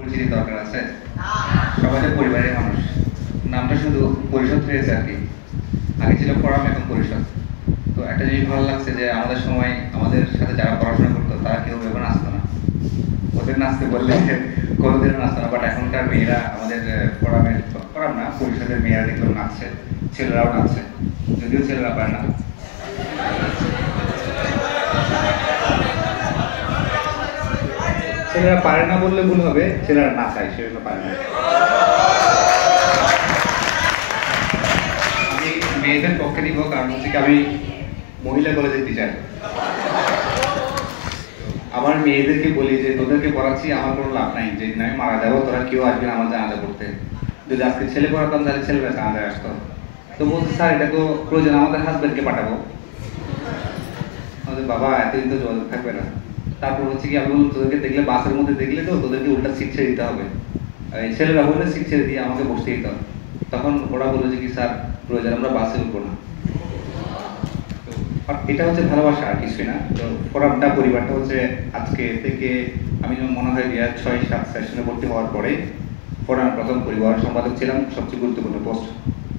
পরিচিতি দরকার আছে। সবাই তো পরিবারের মানুষ, নামটা শুধু পরিষদ হয়েছে আর কি। আগে ছিল ফোরাম, এখন পরিষদ। তো একটা জিনিস ভালো লাগছে যে আমাদের সময় আমাদের সাথে যারা পড়াশোনা করতো তারা কেউ এবার নাচতো না, ওদের নাচতে বললে কোনোদিনও নাচতো না। বাট এখনকার মেয়েরা আমাদের ফোরামের, ফোরাম না পরিষদের মেয়েরা দেখলেও নাচছে, ছেলেরাও নাচছে, যদিও ছেলেরা পারে না। ছেলেরা পারে না বললে ভুল হবে, ছেলেরা না চায় সেজন্য পারে না। আমি মেয়েদের পক্ষে দিব, কারণ হচ্ছে কি আমি মহিলা কলেজের টিচার। আমার মেয়েদেরকে বলি যে তোদেরকে পড়াচ্ছি, আমার কোনো লাভ নাই, যে আমি মারা যাবো তোরা কেউ আসবে না আমার জানাজা করতে। যদি আজকে ছেলে পড়াতাম তাহলে ছেলেরা জানাজায় আসতো। তো বলছে স্যার এটা তো প্রয়োজন, আমাদের হাজব্যান্ডকে পাঠাবো। আমাদের বাবা এতদিন তো যোগাযোগ থাকবে না। তারপর হচ্ছে কি আমি বললাম তোদেরকে দেখলে বাসের মধ্যে দেখলে তো তোদেরকে উল্টা সিট ছেড়ে দিতে হবে, এই ছেলেরা বললে সিট ছেড়ে দিয়ে আমাকে বসতে দিতে হবে। তখন ওরা বললো যে কি স্যার প্রয়োজন আমরা বাসে উঠবো না। এটা হচ্ছে ভালোবাসা আর কিছুই না। তো ফোরামটা পরিবারটা হচ্ছে আজকে থেকে আমি যেমন মনে হয় 6-7 সেশনে ভর্তি হওয়ার পরে ফোরামের প্রথম পরিবার সম্পাদক ছিলাম, সবচেয়ে গুরুত্বপূর্ণ পোস্ট।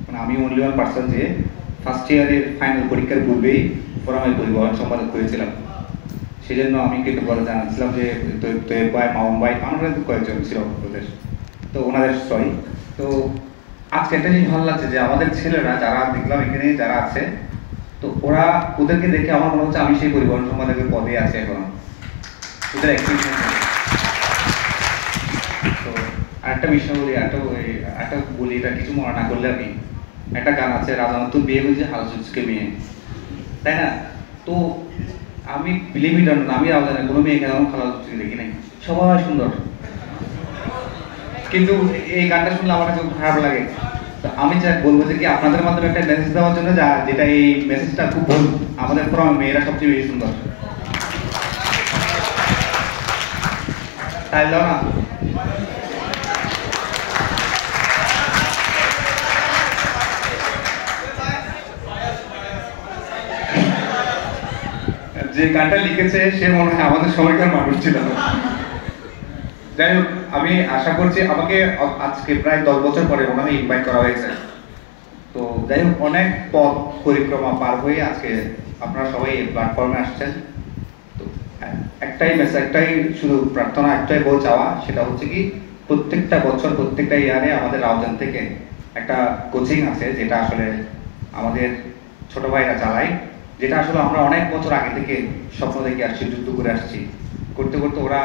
মানে আমি অনলি ওয়ান পার্সন যে ফার্স্ট ইয়ারের ফাইনাল পরীক্ষার পূর্বেই ফোরামের পরিবহন সম্পাদক হয়েছিলাম। সেই জন্য আমি কৃতজ্ঞতা জানাচ্ছিলাম যে তৈব ভাই, মামুন ভাই, আমরা কয়েকজন ছিল ওদের, তো ওনাদের সরি। তো আজকে একটা জিনিস ভালো লাগছে যে আমাদের ছেলেরা যারা দেখলাম এখানে যারা আছে, তো ওদেরকে দেখে আমার মনে হচ্ছে আমি সেই পরিবহন সম্পাদকের পদে আছি এখন। ওদের তো আরেকটা বিষয় বলি, একটা বলি, এটা কিছু মনে না করলে আমি, একটা গান আছে রাজা নতুন বিয়ে হয়েছে হালসুচকে মেয়ে, তাই না? তো আমি বিলিভ ইট অর নট, আমি রাজানের কোনো মেয়ে কেন হালসুচকে দেখি নাই, সবাই সুন্দর। কিন্তু এই গানটা শুনলে আমার কাছে খুব খারাপ লাগে। আমি যা বলবো যে কি আপনাদের মাধ্যমে একটা মেসেজ দেওয়ার জন্য, যেটা এই মেসেজটা খুব ভুল, আমাদের ফোরামে মেয়েরা সবচেয়ে বেশি সুন্দর, তাই না? যে গানটা লিখেছে সে মনে হয় আমাদের সময়কার মানুষ ছিল। যাই হোক, আমি আশা করছি আমাকে আজকে প্রায় 10 বছর পরে মনে হয় ইনভাইট করা হয়েছে। তো যাই হোক, অনেক পথ পরিক্রমা পার হয়ে আজকে আপনারা সবাই এই প্ল্যাটফর্মে আসছেন। তো একটাই শুধু প্রার্থনা, একটাই বল চাওয়া, সেটা হচ্ছে কি প্রত্যেকটা বছর প্রত্যেকটা ইয়ারে আমাদের রাউজান থেকে একটা কোচিং আছে, যেটা আসলে আমাদের ছোট ভাইরা চালায়, যেটা আসলে আমরা অনেক বছর আগে থেকে স্বপ্ন দেখে আসছি, যুদ্ধ করে আসছি, করতে করতে ওরা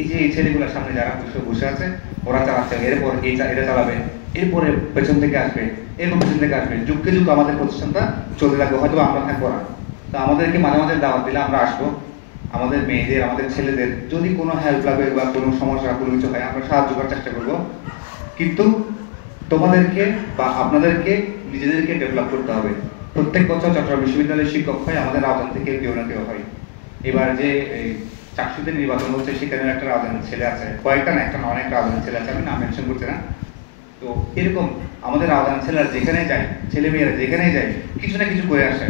এই যে এই ছেলেগুলোর সামনে যারা বসে আছে ওরা চালাচ্ছে, এরপর এরা চালাবে, এরপরে পেছন থেকে আসবে, এরপর পেছন থেকে আসবে, যুগকে যুগ আমাদের প্রতিষ্ঠানটা চলতে থাকবে, হয়তো আমরা থাকবো না। তো আমাদেরকে মাঝে মাঝে দাওয়াত দিলে আমরা আসবো। আমাদের মেয়েদের, আমাদের ছেলেদের যদি কোনো হেল্প লাগে বা কোনো সমস্যা কোনো কিছু হয়, আমরা সাহায্য করার চেষ্টা করবো। কিন্তু তোমাদেরকে বা আপনাদেরকে নিজেদেরকে ডেভেলপ করতে হবে। প্রত্যেক বছর চট্টগ্রাম বিশ্ববিদ্যালয়ের শিক্ষক হয় আমাদের রাউজান থেকে কেউ না কেউ হয়। এবার যে চাকসুদের নির্বাচন হচ্ছে, সেখানে একটা রাউজানের ছেলে আছে, কয়েকটা না, একটা না, অনেক রাউজানের ছেলে আছে, আমি নাম মেনশন করছি না। তো এরকম আমাদের রাউজানের ছেলেরা যেখানে যায়, ছেলে মেয়েরা যেখানেই যায়, কিছু না কিছু করে আসে,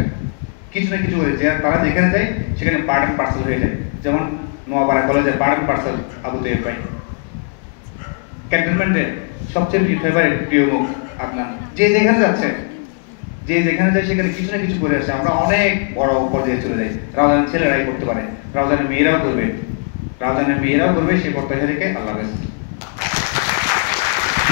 কিছু না কিছু করে, তারা যেখানে যায় সেখানে পার্ট অ্যান্ড পার্সেল হয়ে যায়। যেমন নোয়াপাড়া কলেজে পার্ট অ্যান্ড পার্সেল আবু তৈব ভাই, ক্যান্টনমেন্টে সবচেয়ে ফেভারিট প্রিয় মুখ আদনান, যে যেখানে যাচ্ছে, যে যেখানে যায় সেখানে কিছু না কিছু করে আসে। আমরা অনেক বড় পর্যায়ে চলে যাই। রাউজানের ছেলেরাই করতে পারে, রাউজানের মেয়েরাও করবে, রাউজানের মেয়েরাও করবে, সেই প্রত্যাশা রেখে আল্লাহ হাফেজ।